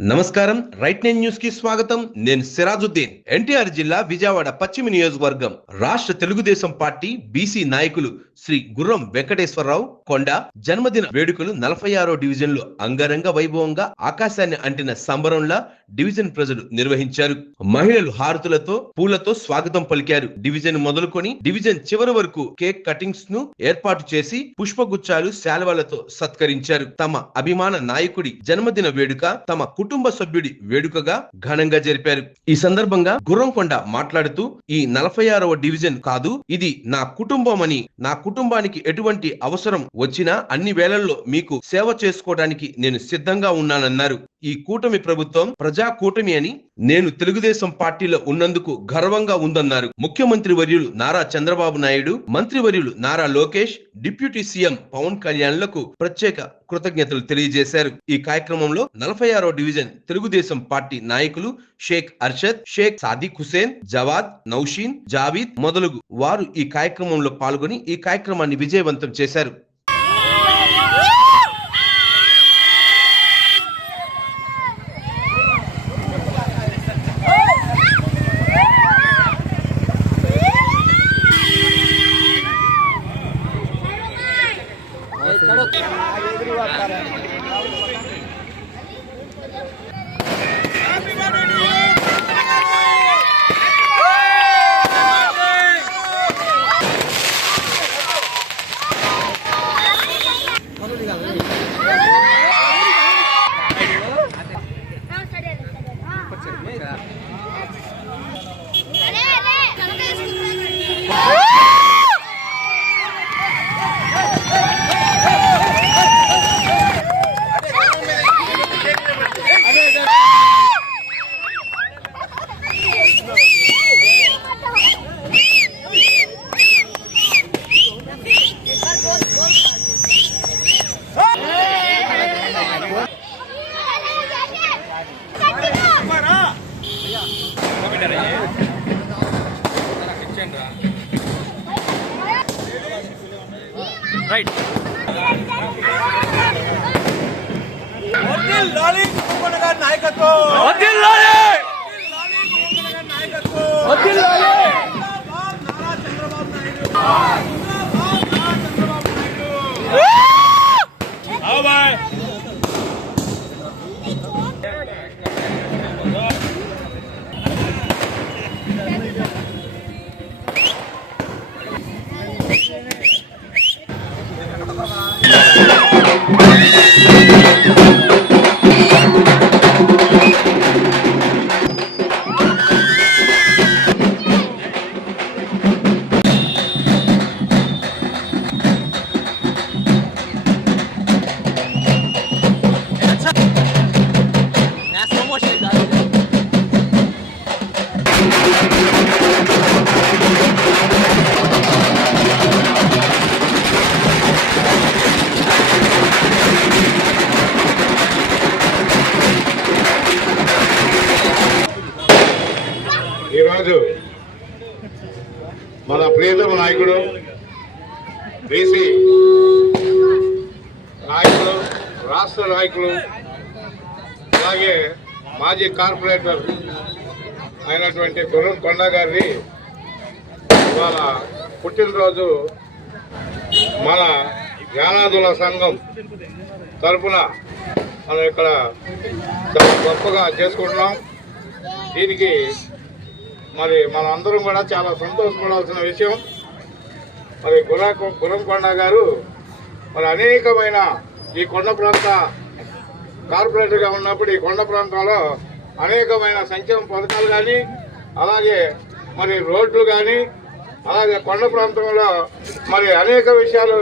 నమస్కారం. Right nine న్యూస్కి స్వాగతం. నేను సిరాజుద్దీన్. ఎన్టీఆర్ జిల్లా విజయవాడ పశ్చిమ నియోజకవర్గం. రాష్ట్ర తెలుగుదేశం పార్టీ బీసీ నాయకులు శ్రీ గుర్రం వెంకటేశ్వరరావు కొండ జన్మదిన వేడుకలు నలభై ఆరో డివిజన్లో అంగరంగ వైభవంగా ఆకాశాన్ని అంటిన సంబరంలా డివిజన్ ప్రజలు నిర్వహించారు. మహిళలు హారతులతో పూలతో స్వాగతం పలికారు. డివిజన్ మొదలుకొని డివిజన్ చివరి వరకు కేక్ కటింగ్స్ను ఏర్పాటు చేసి పుష్పగుచ్చాలు శాల్వాలతో సత్కరించారు. తమ అభిమాన నాయకుడి జన్మదిన వేడుక తమ కుటుంబ కుటుంబ సభ్యుడి వేడుకగా ఘనంగా జరిపారు. ఈ సందర్భంగా గుర్రంకొండ మాట్లాడుతూ ఈ నలభై ఆరవ డివిజన్ కాదు ఇది నా కుటుంబం అని నా కుటుంబానికి ఎటువంటి అవసరం వచ్చినా అన్ని వేళల్లో మీకు సేవ చేసుకోవడానికి నేను సిద్ధంగా ఉన్నానన్నారు. ఈ కూటమి ప్రభుత్వం ప్రజా కూటమి అని నేను తెలుగుదేశం పార్టీలో ఉన్నందుకు గర్వంగా ఉందన్నారు. ముఖ్యమంత్రి వర్యులు నారా చంద్రబాబు నాయుడు మంత్రివర్యులు నారా లోకేష్ డిప్యూటీ సీఎం పవన్ కళ్యాణ్లకు ప్రత్యేక కృతజ్ఞతలు తెలియజేశారు. ఈ కార్యక్రమంలో నలభై ఆరో డివిజన్ తెలుగుదేశం పార్టీ నాయకులు షేక్ అర్షద్ షేక్ సాదిక్ హుసేన్ జవాద్ నౌషీన్ జావీద్ మొదలగు వారు ఈ కార్యక్రమంలో పాల్గొని ఈ కార్యక్రమాన్ని విజయవంతం చేశారు. గారి నాయకత్వం. మన ప్రియతమ నాయకుడు బీసీ నాయకుడు రాష్ట్ర నాయకులు అలాగే మాజీ కార్పొరేటర్ అయినటువంటి గుర్రం కొండ గారిని ఇవాళ పుట్టినరోజు మన జ్ఞానాదుల సంఘం తరఫున మనం ఇక్కడ చాలా గొప్పగా చేసుకుంటున్నాం. దీనికి మరి మనందరం కూడా చాలా సంతోషపడాల్సిన విషయం. మరి గుర గురంకొండ గారు మరి అనేకమైన ఈ కొండ ప్రాంత కార్పొరేటర్గా ఉన్నప్పుడు ఈ కొండ ప్రాంతంలో అనేకమైన సంక్షేమ పథకాలు కానీ అలాగే మరి రోడ్లు కానీ అలాగే కొండ ప్రాంతంలో మరి అనేక విషయాలు.